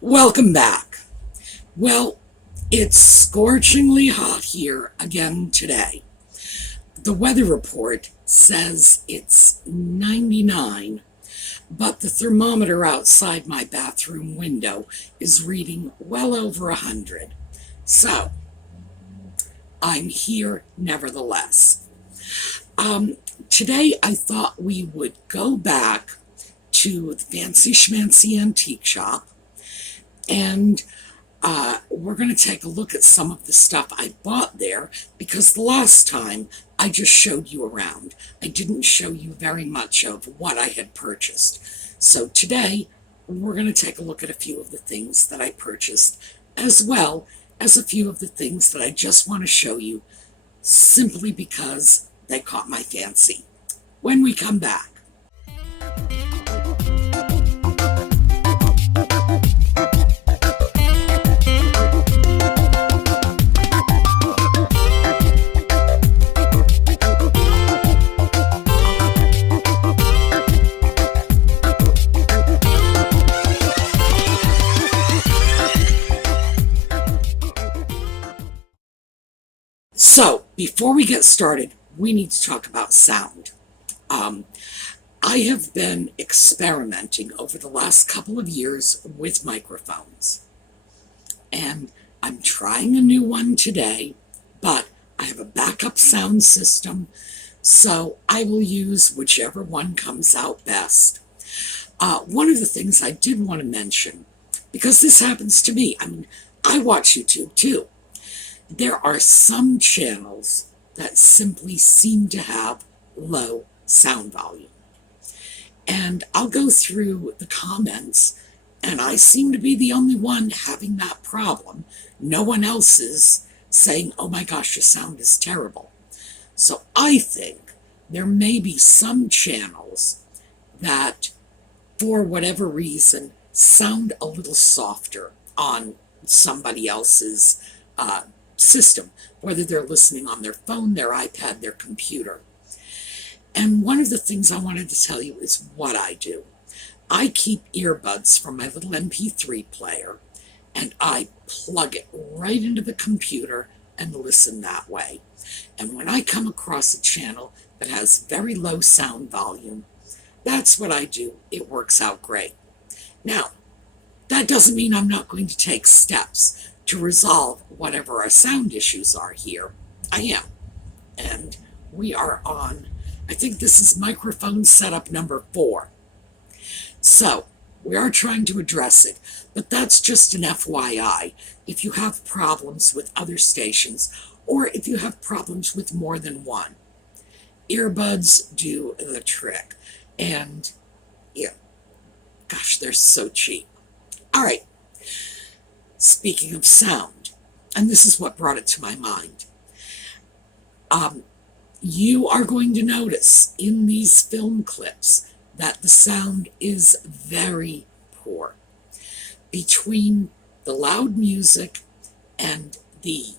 Welcome back. Well, it's scorchingly hot here again today. The weather report says it's 99, but the thermometer outside my bathroom window is reading well over 100. So, I'm here nevertheless. Today I thought we would go back to the Fancy Schmancy Antique Shop, and we're going to take a look at some of the stuff I bought there, because the last time I just showed you around. I didn't show you very much of what I had purchased. So today we're going to take a look at a few of the things that I purchased, as well as a few of the things that I just want to show you simply because they caught my fancy. When we come back. So, before we get started, we need to talk about sound. I have been experimenting over the last couple of years with microphones. And I'm trying a new one today, but I have a backup sound system, so I will use whichever one comes out best. One of the things I did want to mention, because this happens to me, I watch YouTube too. There are some channels that simply seem to have low sound volume. And I'll go through the comments, and I seem to be the only one having that problem. No one else is saying, oh my gosh, your sound is terrible. So I think there may be some channels that, for whatever reason, sound a little softer on somebody else's system, whether they're listening on their phone, their iPad, their computer. And one of the things I wanted to tell you is what I do. I keep earbuds from my little MP3 player, and I plug it right into the computer and listen that way. And when I come across a channel that has very low sound volume, that's what I do. It works out great. Now, that doesn't mean I'm not going to take steps to resolve whatever our sound issues are here. I am. And we are on, I think this is microphone setup number 4. So, we are trying to address it, but that's just an FYI. If you have problems with other stations, or if you have problems with more than one, earbuds do the trick. And, yeah, gosh, they're so cheap. All right. Speaking of sound, and this is what brought it to my mind, you are going to notice in these film clips that the sound is very poor. Between the loud music and the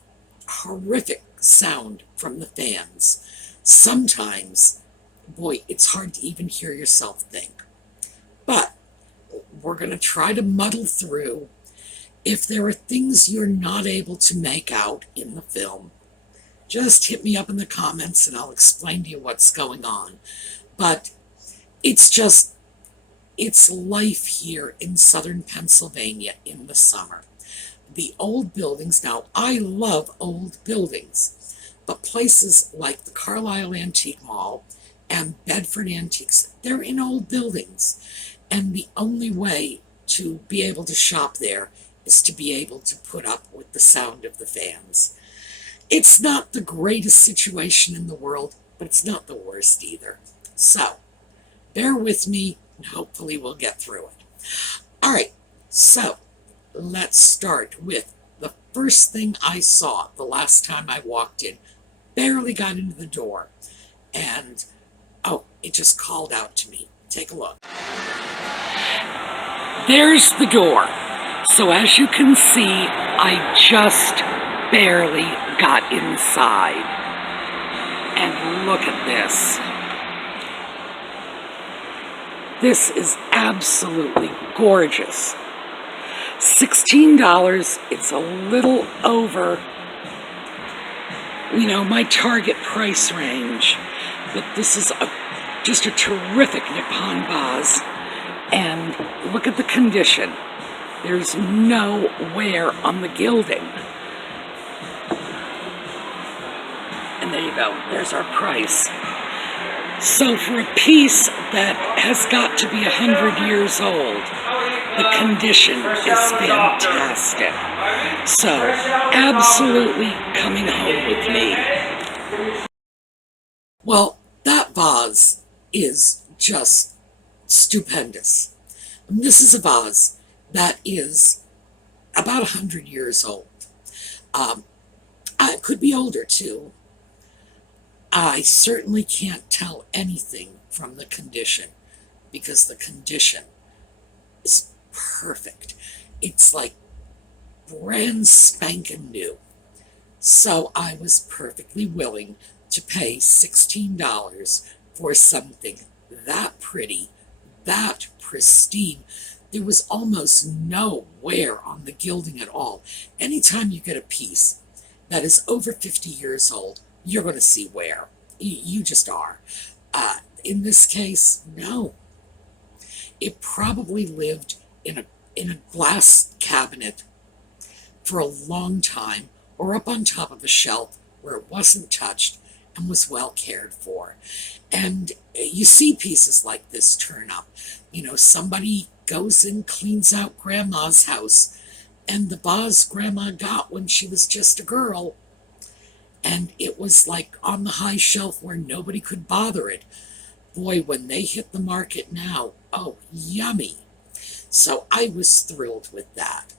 horrific sound from the fans, sometimes, boy, it's hard to even hear yourself think. But we're going to try to muddle through. If there are things you're not able to make out in the film, just hit me up in the comments and I'll explain to you what's going on. But it's life here in southern Pennsylvania in the summer. The old buildings, now I love old buildings, but places like the Carlisle Antique Mall and Bedford Antiques, they're in old buildings. And the only way to be able to shop there is to be able to put up with the sound of the fans. It's not the greatest situation in the world, but it's not the worst either. So, bear with me, and hopefully we'll get through it. All right, so let's start with the first thing I saw the last time I walked in. Barely got into the door, and, oh, it just called out to me. Take a look. There's the door. So as you can see, I just barely got inside. And look at this. This is absolutely gorgeous. $16, it's a little over, my target price range. But this is just a terrific Nippon vase. And look at the condition. There's no wear on the gilding. And there you go. There's our price. So for a piece that has got to be 100 years old, the condition is fantastic. So, absolutely coming home with me. Well, that vase is just stupendous. This is a vase that is about 100 years old. It could be older too. I certainly can't tell anything from the condition because the condition is perfect. It's like brand spanking new. So I was perfectly willing to pay $16 for something that pretty, that pristine. There was almost no wear on the gilding at all. Anytime you get a piece that is over 50 years old, you're going to see wear. You just are. In this case, no. It probably lived in a glass cabinet for a long time, or up on top of a shelf where it wasn't touched and was well cared for. And you see pieces like this turn up. Somebody goes and cleans out Grandma's house, and the vase Grandma got when she was just a girl, and it was like on the high shelf where nobody could bother it. Boy, when they hit the market now, oh, yummy. So I was thrilled with that.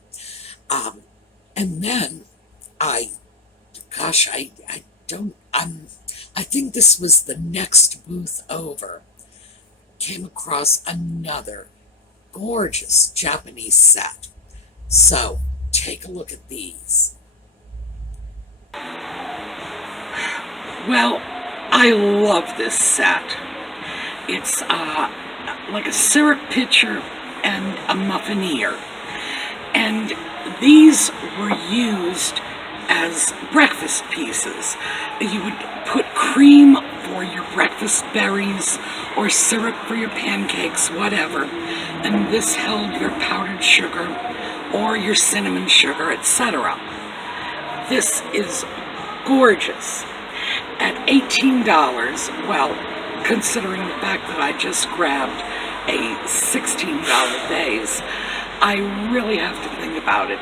And then I think this was the next booth over, came across another gorgeous Japanese set. So take a look at these. Well, I love this set. It's like a syrup pitcher and a muffinier. And these were used as breakfast pieces. You would put cream for your breakfast berries or syrup for your pancakes, whatever. And this held your powdered sugar or your cinnamon sugar, etc. This is gorgeous. At $18, well, considering the fact that I just grabbed a $16 vase, I really have to think about it.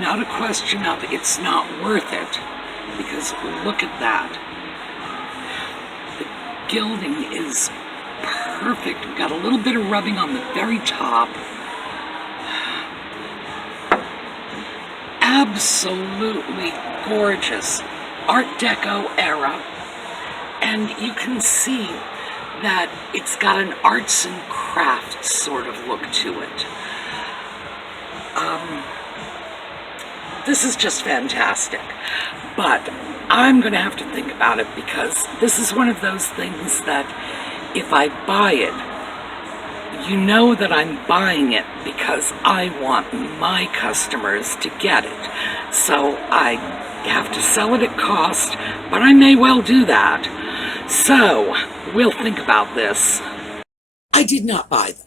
Not a question of it's not worth it, because look at that. The gilding is perfect. We've got a little bit of rubbing on the very top. Absolutely gorgeous. Art Deco era. And you can see that it's got an arts and crafts sort of look to it. This is just fantastic. But I'm going to have to think about it, because this is one of those things that if I buy it, you know that I'm buying it because I want my customers to get it. So I have to sell it at cost, but I may well do that. So we'll think about this. I did not buy them.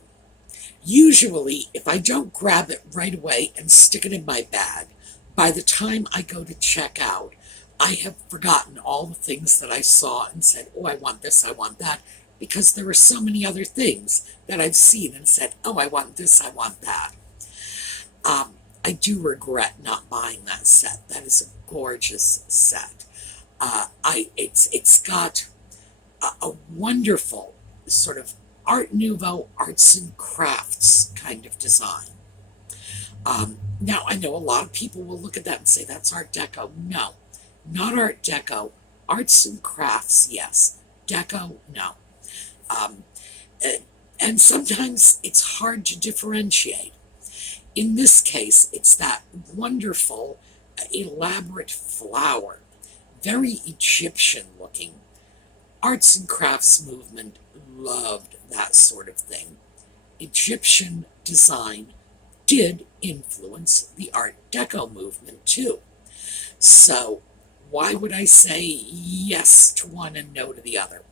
Usually, if I don't grab it right away and stick it in my bag, by the time I go to check out, I have forgotten all the things that I saw and said, oh, I want this, I want that, because there are so many other things that I've seen and said, oh, I want this, I want that. I do regret not buying that set. That is a gorgeous set. It's got a wonderful sort of Art Nouveau, arts and crafts kind of design. Now, I know a lot of people will look at that and say, that's Art Deco. No, not Art Deco. Arts and crafts, yes. Deco, no. And sometimes it's hard to differentiate. In this case, it's that wonderful, elaborate flower, very Egyptian looking. Arts and crafts movement loved that sort of thing. Egyptian design, did influence the Art Deco movement too. So why would I say yes to one and no to the other?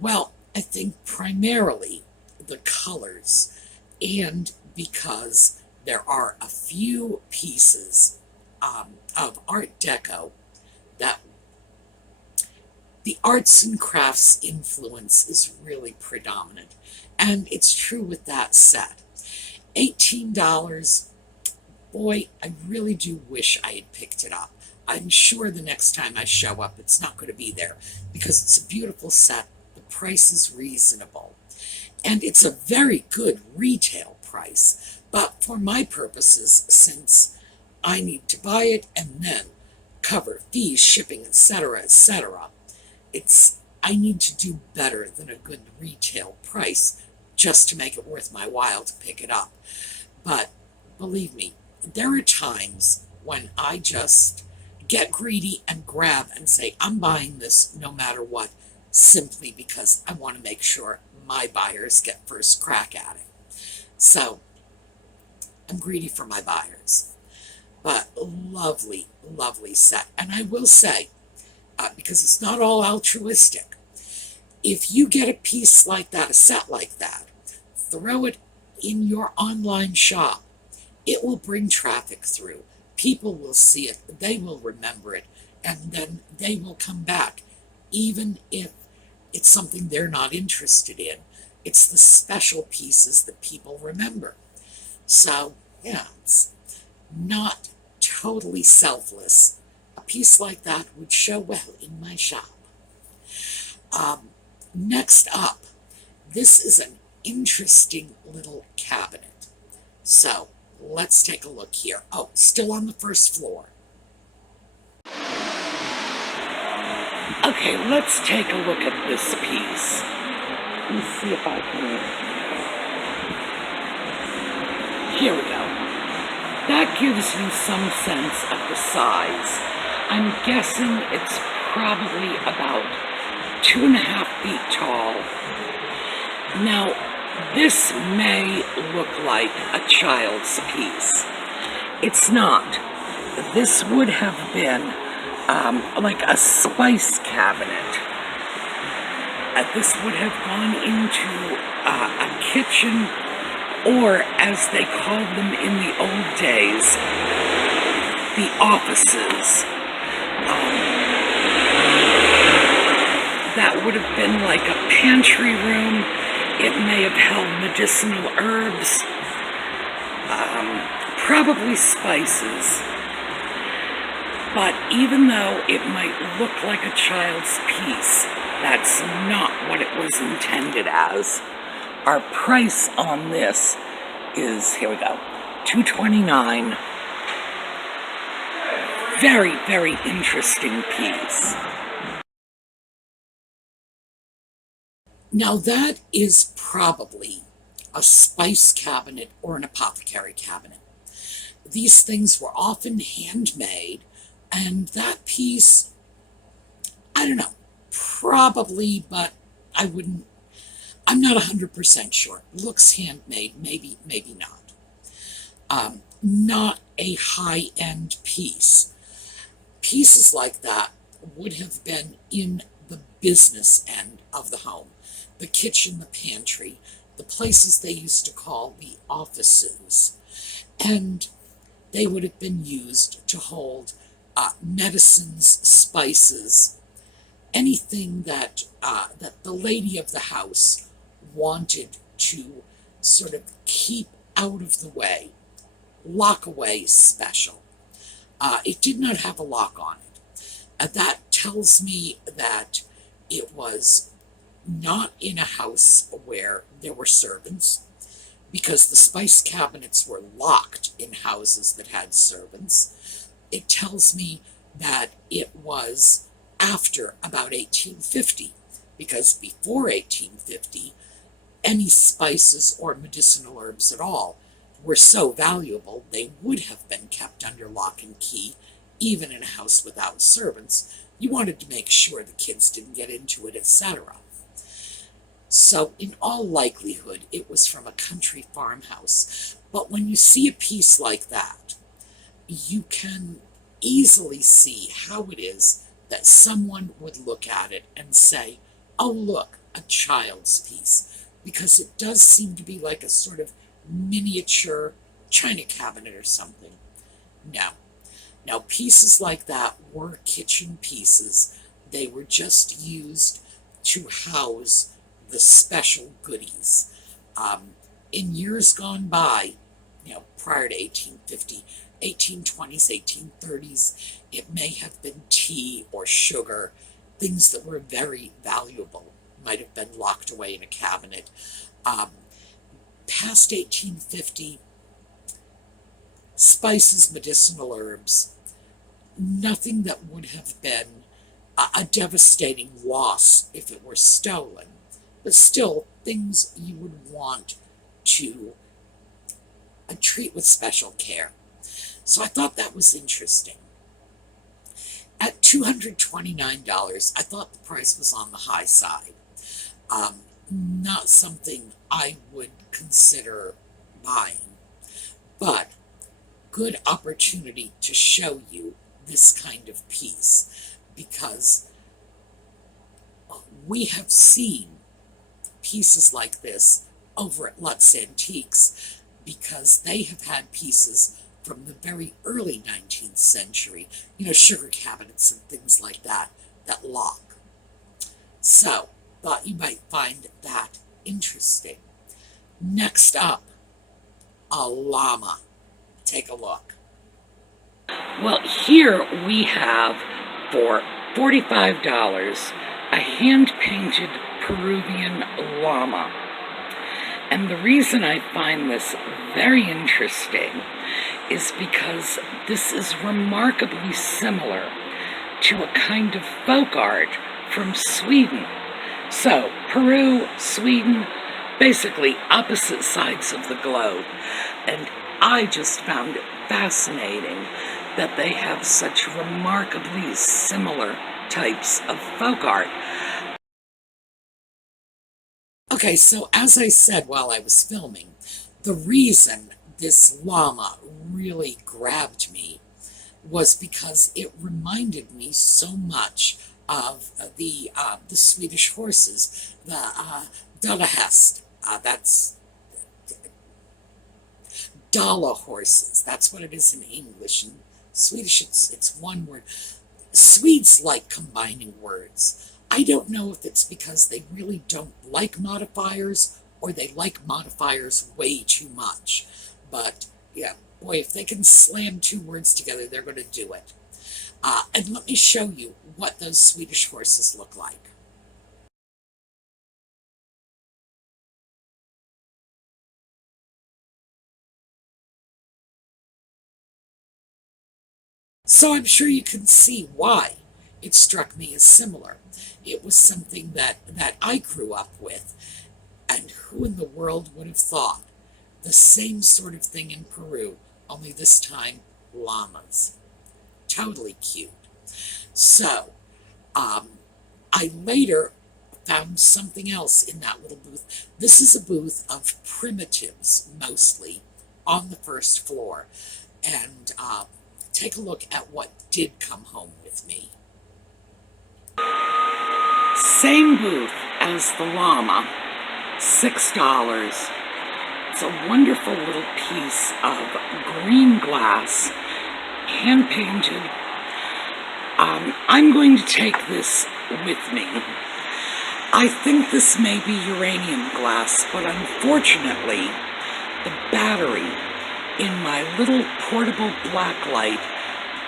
Well, I think primarily the colors, and because there are a few pieces of Art Deco that the arts and crafts influence is really predominant. And it's true with that set. $18, boy, I really do wish I had picked it up. I'm sure the next time I show up, it's not going to be there because it's a beautiful set. The price is reasonable. And it's a very good retail price. But for my purposes, since I need to buy it and then cover fees, shipping, etc., I need to do better than a good retail price just to make it worth my while to pick it up. But believe me, there are times when I just get greedy and grab and say, I'm buying this no matter what, simply because I want to make sure my buyers get first crack at it. So I'm greedy for my buyers. But lovely, lovely set. And I will say, because it's not all altruistic, if you get a piece like that, a set like that, throw it in your online shop. It will bring traffic through. People will see it, they will remember it, and then they will come back, even if it's something they're not interested in. It's the special pieces that people remember. So, yeah, it's not totally selfless. A piece like that would show well in my shop. Next up, this is an interesting little cabinet. So, let's take a look here. Oh, still on the first floor. Okay, let's take a look at this piece. Let me see if I can... Here we go. That gives you some sense of the size. I'm guessing it's probably about 2.5 feet tall. Now, this may look like a child's piece. It's not. This would have been like a spice cabinet. This would have gone into a kitchen, or as they called them in the old days, the offices. That would have been like a pantry room. It may have held medicinal herbs, probably spices. But even though it might look like a child's piece, that's not what it was intended as. Our price on this is, here we go, $229. Very, very interesting piece. Now that is probably a spice cabinet or an apothecary cabinet. These things were often handmade, and that piece, I don't know, probably, but I'm not 100% sure. Looks handmade, maybe not. Not a high-end piece. Pieces like that would have been in the business end of the home. The kitchen, the pantry, the places they used to call the offices. And they would have been used to hold medicines, spices, anything that the lady of the house wanted to sort of keep out of the way, lock away special. It did not have a lock on it. That tells me that it was not in a house where there were servants, because the spice cabinets were locked in houses that had servants. It tells me that it was after about 1850, because before 1850, any spices or medicinal herbs at all were so valuable they would have been kept under lock and key, even in a house without servants. You wanted to make sure the kids didn't get into it, etc. So in all likelihood, it was from a country farmhouse. But when you see a piece like that, you can easily see how it is that someone would look at it and say, oh, look, a child's piece, because it does seem to be like a sort of miniature china cabinet or something. No. Now, pieces like that were kitchen pieces. They were just used to house the special goodies. In years gone by, prior to 1850, 1820s, 1830s, it may have been tea or sugar, things that were very valuable, might have been locked away in a cabinet. Past 1850, spices, medicinal herbs, nothing that would have been a devastating loss if it were stolen, but still things you would want to treat with special care. So I thought that was interesting. At $229, I thought the price was on the high side. Not something I would consider buying, but good opportunity to show you this kind of piece, because we have seen pieces like this over at Lutz Antiques, because they have had pieces from the very early 19th century, sugar cabinets and things like that, that lock. So, thought you might find that interesting. Next up, a llama. Take a look. Well, here we have, for $45, a hand-painted Peruvian llama. And the reason I find this very interesting is because this is remarkably similar to a kind of folk art from Sweden. So, Peru, Sweden, basically opposite sides of the globe. And I just found it fascinating that they have such remarkably similar types of folk art. Okay, so as I said while I was filming, the reason this llama really grabbed me was because it reminded me so much of the Swedish horses, the Dalahäst. That's Dala horses. That's what it is in English. In Swedish, it's one word. Swedes like combining words. I don't know if it's because they really don't like modifiers or they like modifiers way too much. But yeah, boy, if they can slam two words together, they're going to do it. And let me show you what those Swedish horses look like. So I'm sure you can see why it struck me as similar. It was something that I grew up with, and who in the world would have thought the same sort of thing in Peru, only this time llamas. Totally cute. So, I later found something else in that little booth. This is a booth of primitives, mostly, on the first floor. And take a look at what did come home with me. Same booth as the llama, $6. It's a wonderful little piece of green glass, hand-painted. I'm going to take this with me. I think this may be uranium glass, but unfortunately, the battery in my little portable black light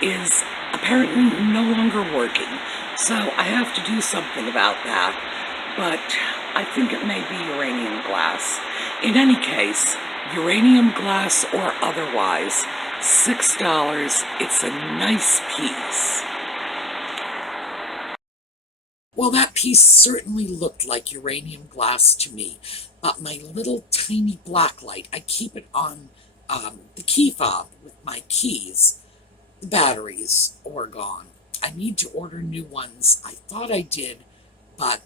is apparently no longer working. So I have to do something about that, but I think it may be uranium glass. In any case, uranium glass or otherwise, $6, it's a nice piece. Well, that piece certainly looked like uranium glass to me, but my little tiny black light, I keep it on the key fob with my keys. The batteries are gone. I need to order new ones. I thought I did, but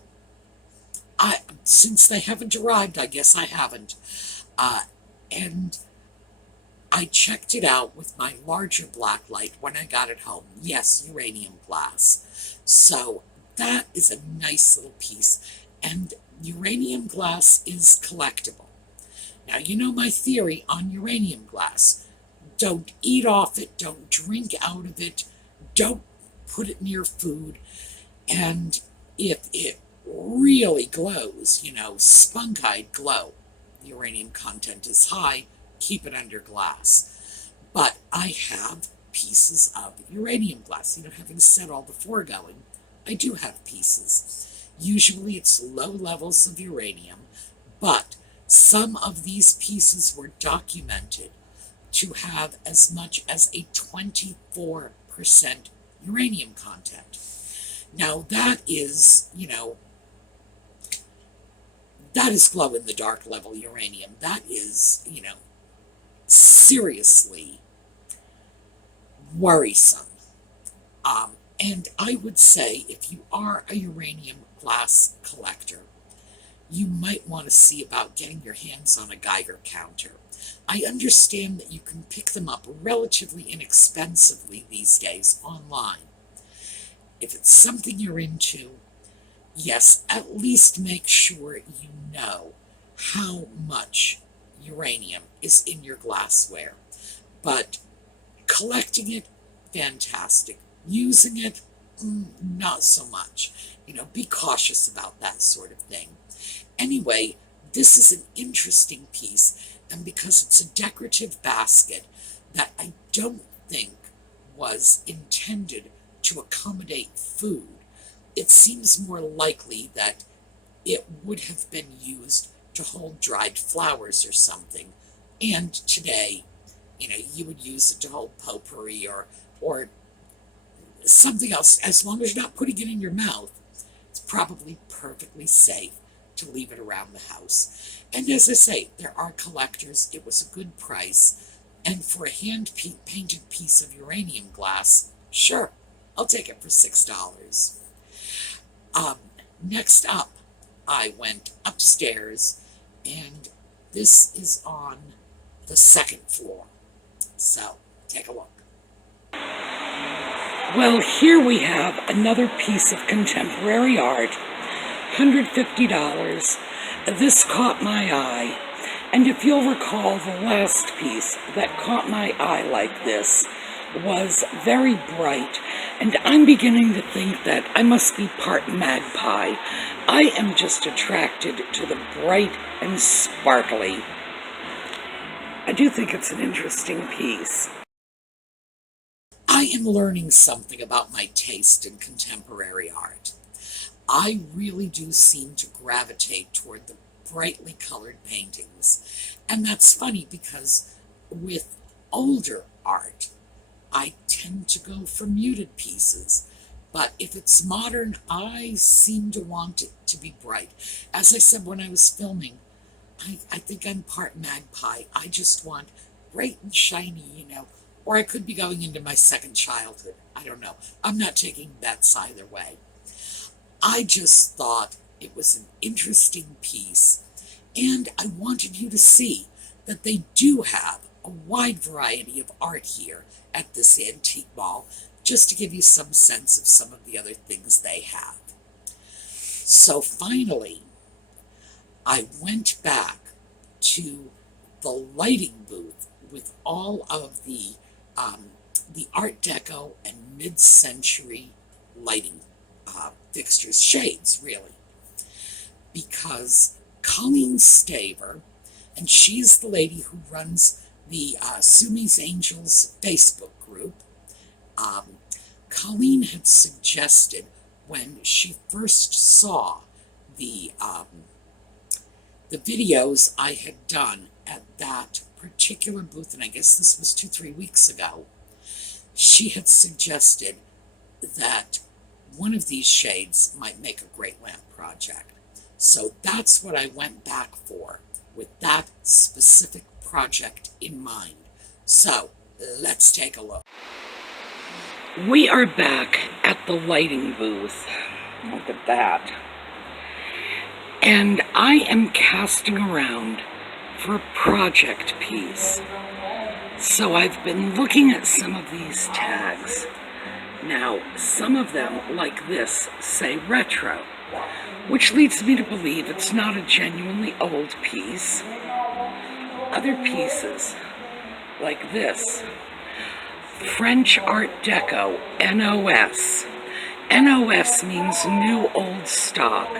since they haven't arrived, I guess I haven't. And I checked it out with my larger black light when I got it home. Yes, uranium glass. So that is a nice little piece. And uranium glass is collectible. Now, you know my theory on uranium glass. Don't eat off it, don't drink out of it, don't put it near food. And if it really glows, spunk-eyed glow, uranium content is high, keep it under glass. But I have pieces of uranium glass. Having said all the foregoing, I do have pieces. Usually it's low levels of uranium, but some of these pieces were documented to have as much as a 24% uranium content. Now that is, that is glow-in-the-dark level uranium. That is, seriously worrisome. And I would say if you are a uranium glass collector, you might want to see about getting your hands on a Geiger counter. I understand that you can pick them up relatively inexpensively these days online. If it's something you're into, yes, at least make sure you know how much uranium is in your glassware. But collecting it, fantastic. Using it, not so much. Be cautious about that sort of thing. Anyway, this is an interesting piece, and because it's a decorative basket that I don't think was intended to accommodate food, it seems more likely that it would have been used to hold dried flowers or something. And today, you would use it to hold potpourri or something else. As long as you're not putting it in your mouth, it's probably perfectly safe to leave it around the house. And as I say, there are collectors. It was a good price. And for a hand-painted piece of uranium glass, sure, I'll take it for $6. Next up, I went upstairs, and this is on the second floor. So, take a look. Well, here we have another piece of contemporary art, $150. This caught my eye, and if you'll recall, the last piece that caught my eye like this was very bright, and I'm beginning to think that I must be part magpie. I am just attracted to the bright and sparkly. I do think it's an interesting piece. I am learning something about my taste in contemporary art. I really do seem to gravitate toward the brightly colored paintings. And that's funny because with older art, I tend to go for muted pieces. But if it's modern, I seem to want it to be bright. As I said when I was filming, I think I'm part magpie. I just want bright and shiny, Or I could be going into my second childhood. I don't know. I'm not taking bets either way. I just thought it was an interesting piece, and I wanted you to see that they do have a wide variety of art here at this antique mall, just to give you some sense of some of the other things they have. So finally, I went back to the lighting booth with all of the Art Deco and mid-century lighting fixtures, shades, really. Because Colleen Staver, and she's the lady who runs the Sumi's Angels Facebook group, Colleen had suggested when she first saw the videos I had done at that particular booth, and I guess this was 2-3 weeks ago, she had suggested that one of these shades might make a great lamp project. So that's what I went back for, with that specific project in mind. So let's take a look. We are back at the lighting booth. Look at that. And I am casting around for a project piece. So I've been looking at some of these tags. Now, some of them, like this, say retro, which leads me to believe it's not a genuinely old piece. Other pieces, like this, French Art Deco, NOS. NOS means new old stock.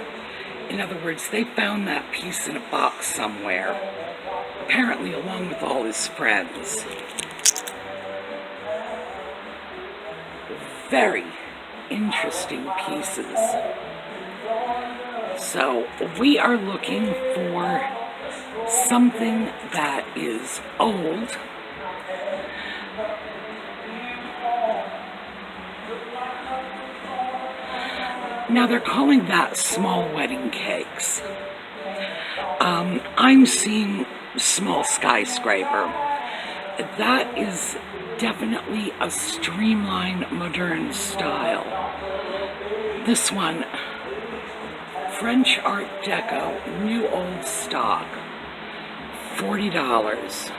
In other words, they found that piece in a box somewhere, apparently along with all his friends. Very interesting pieces. So we are looking for something that is old, now they're calling that small wedding cakes. I'm seeing small skyscraper. That is definitely a streamlined modern style. This one, French Art Deco, new old stock, $40.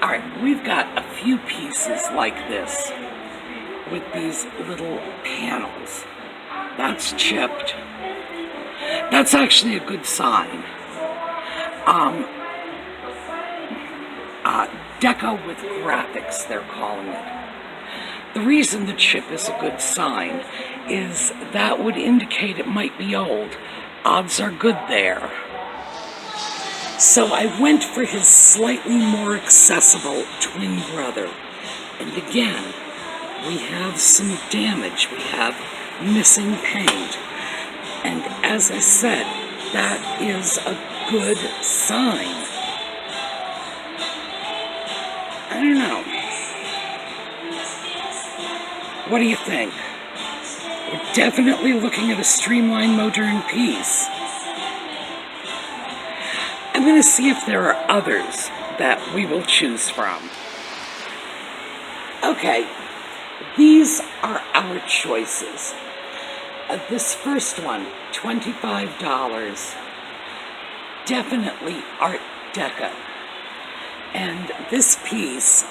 Alright, we've got a few pieces like this with these little panels. That's chipped. That's actually a good sign. Deco with graphics, they're calling it. The reason the chip is a good sign is that would indicate it might be old. Odds are good there. So I went for his slightly more accessible twin brother. And again, we have some damage. We have missing paint. And as I said, that is a good sign. I don't know. What do you think? We're definitely looking at a streamlined modern piece. I'm going to see if there are others that we will choose from. Okay, these are our choices. This first one, $25. Definitely Art Deco. And this piece,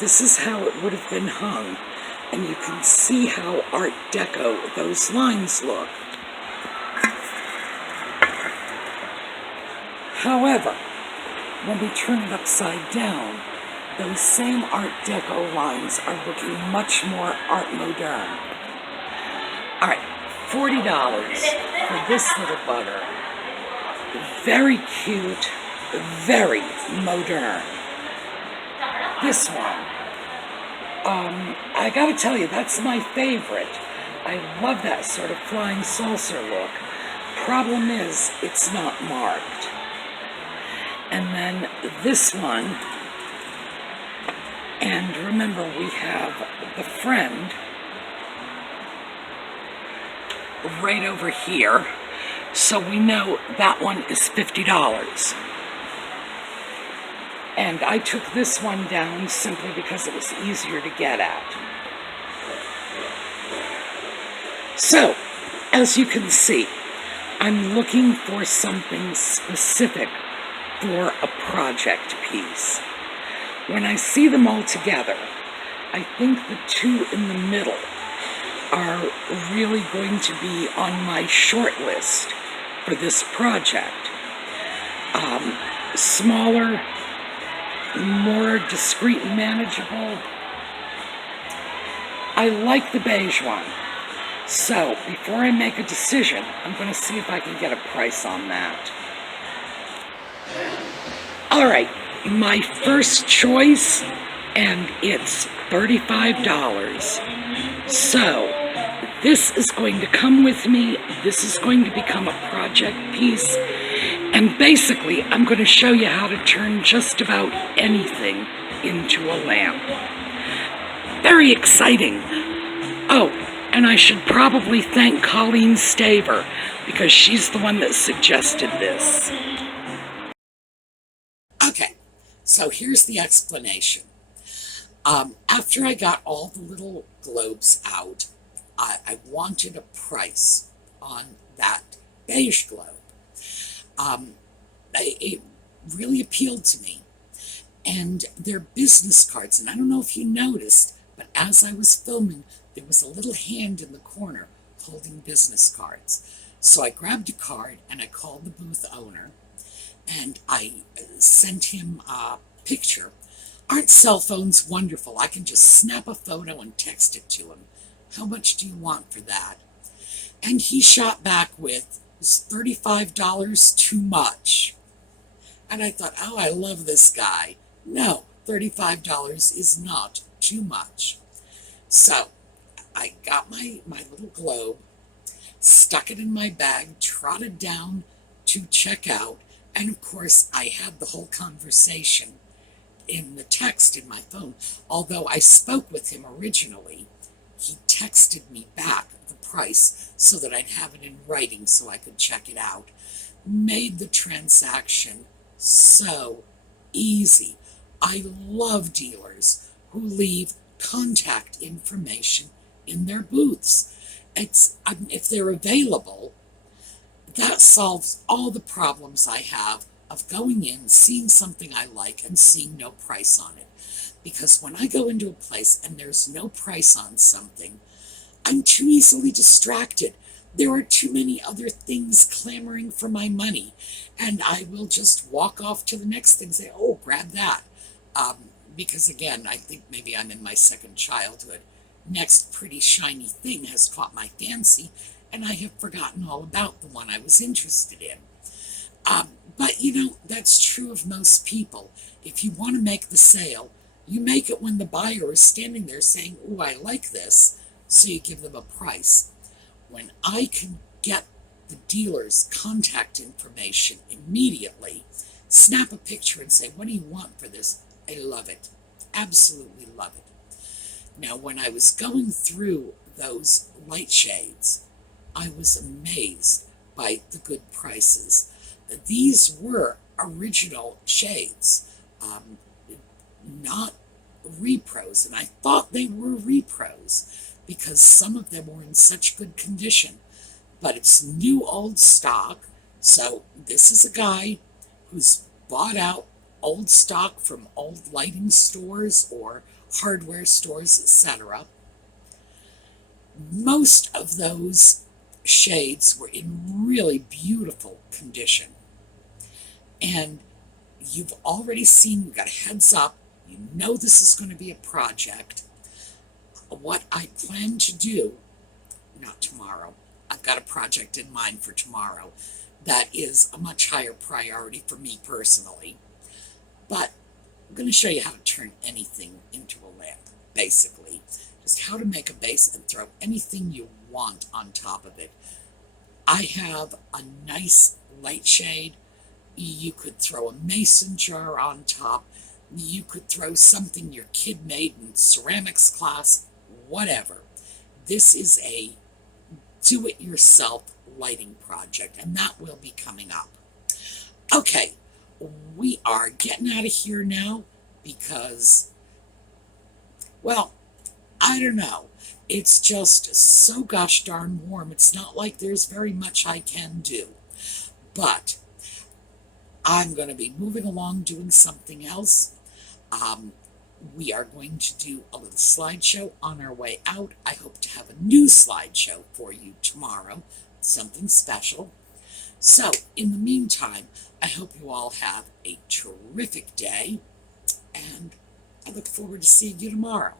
this is how it would have been hung. And you can see how Art Deco those lines look. However, when we turn it upside down, those same Art Deco lines are looking much more Art Moderne. All right, $40 for this little butter. Very cute, very modern. This one, I gotta tell you, that's my favorite. I love that sort of flying saucer look. Problem is, it's not marked. And then this one, and remember we have the friend right over here, so we know that one is $50. And I took this one down simply because it was easier to get at. So, as you can see, I'm looking for something specific for a project piece. When I see them all together, I think the two in the middle are really going to be on my short list for this project. Smaller, more discreet and manageable. I like the beige one. So, before I make a decision, I'm going to see if I can get a price on that. Alright, my first choice, and it's $35. So, this is going to come with me. This is going to become a project piece. And basically, I'm going to show you how to turn just about anything into a lamp. Very exciting. Oh, and I should probably thank Colleen Staver, because she's the one that suggested this. Okay, so here's the explanation. After I got all the little globes out, I wanted a price on that beige globe. it really appealed to me. And their business cards, and I don't know if you noticed, but as I was filming, there was a little hand in the corner holding business cards. So I grabbed a card and I called the booth owner and I sent him a picture. Aren't cell phones wonderful? I can just snap a photo and text it to him. How much do you want for that? And he shot back with, "Is $35 too much?" And I thought, oh, I love this guy. No, $35 is not too much. So I got my little globe, stuck it in my bag, trotted down to check out, and of course I had the whole conversation in the text in my phone. Although I spoke with him originally, he texted me back the price so that I'd have it in writing so I could check it out. Made the transaction so easy. I love dealers who leave contact information in their booths. If they're available, that solves all the problems I have of going in, seeing something I like, and seeing no price on it. Because when I go into a place and there's no price on something, I'm too easily distracted. There are too many other things clamoring for my money, and I will just walk off to the next thing and say, oh, grab that. Because again, I think maybe I'm in my second childhood. Next pretty shiny thing has caught my fancy, and I have forgotten all about the one I was interested in. But you know, that's true of most people. If you want to make the sale, you make it when the buyer is standing there saying, oh, I like this, so you give them a price. When I can get the dealer's contact information immediately, snap a picture and say, what do you want for this? I love it. Absolutely love it. Now, when I was going through those light shades, I was amazed by the good prices. These were original shades, not repros, and I thought they were repros because some of them were in such good condition. But it's new old stock, so this is a guy who's bought out old stock from old lighting stores or hardware stores, etc. Most of those shades were in really beautiful condition. And you've already seen, we've got a heads up, you know this is going to be a project. What I plan to do, not tomorrow, I've got a project in mind for tomorrow that is a much higher priority for me personally. But I'm going to show you how to turn anything into a lamp, basically. Just how to make a base and throw anything you want on top of it. I have a nice light shade. You could throw a mason jar on top. You could throw something your kid made in ceramics class, whatever. This is a do-it-yourself lighting project, and that will be coming up. Okay, we are getting out of here now because, well, I don't know. It's just so gosh darn warm. It's not like there's very much I can do. But I'm going to be moving along doing something else. We are going to do a little slideshow on our way out. I hope to have a new slideshow for you tomorrow, something special. So, in the meantime, I hope you all have a terrific day, and I look forward to seeing you tomorrow.